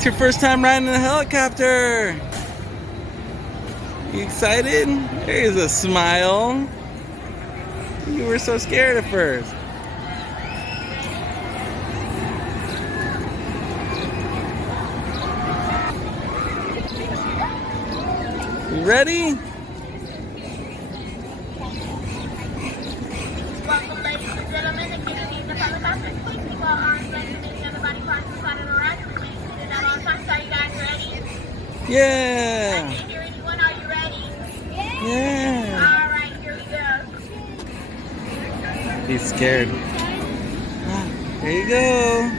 It's your first time riding a helicopter. You excited? There's a smile. You were so scared at first. You ready? Welcome, ladies and gentlemen. If you need the helicopter, please keep all arms raised and any other body parts inside of the ride. Remain seated at all times. Are you guys ready? I Yeah. can't hear anyone. Are you ready? Yeah. All right, here we go. He's scared. There you go.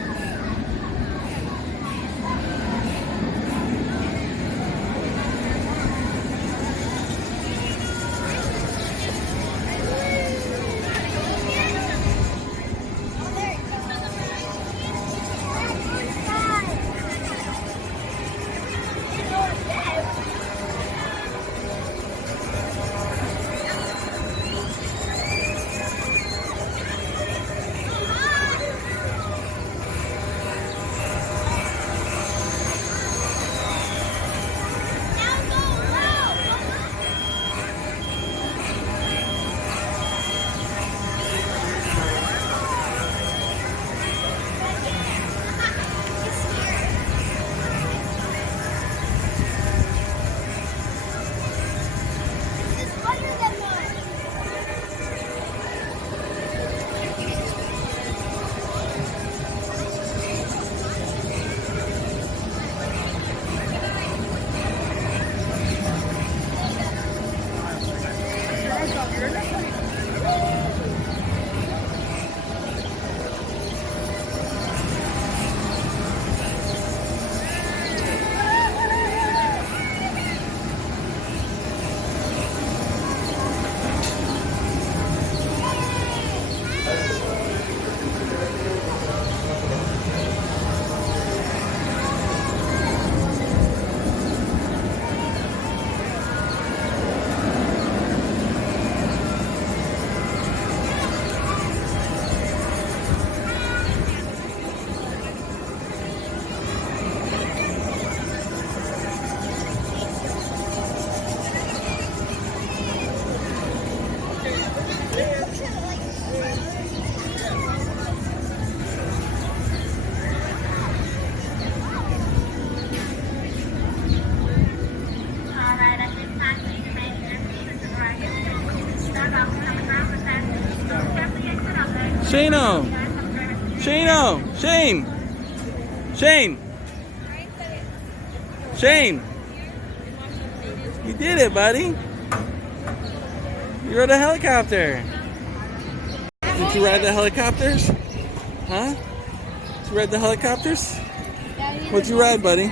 All right, at this time, please remain in your seats and ride. Start off coming around the fastest. Carefully exit out there. Shano. Shano. Shane. Shane. Shane. You did it, buddy. You rode a helicopter. Did you ride the helicopters? Huh? Did you ride the helicopters? What'd you ride, buddy?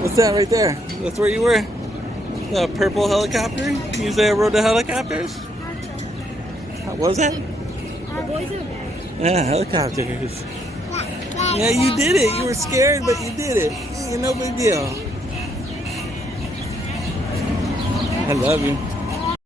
What's that right there? That's where you were? The purple helicopter? You say I rode the helicopters? What was that? Yeah, helicopters. Yeah, you did it. You were scared, but you did it. Yeah, no big deal. I love you.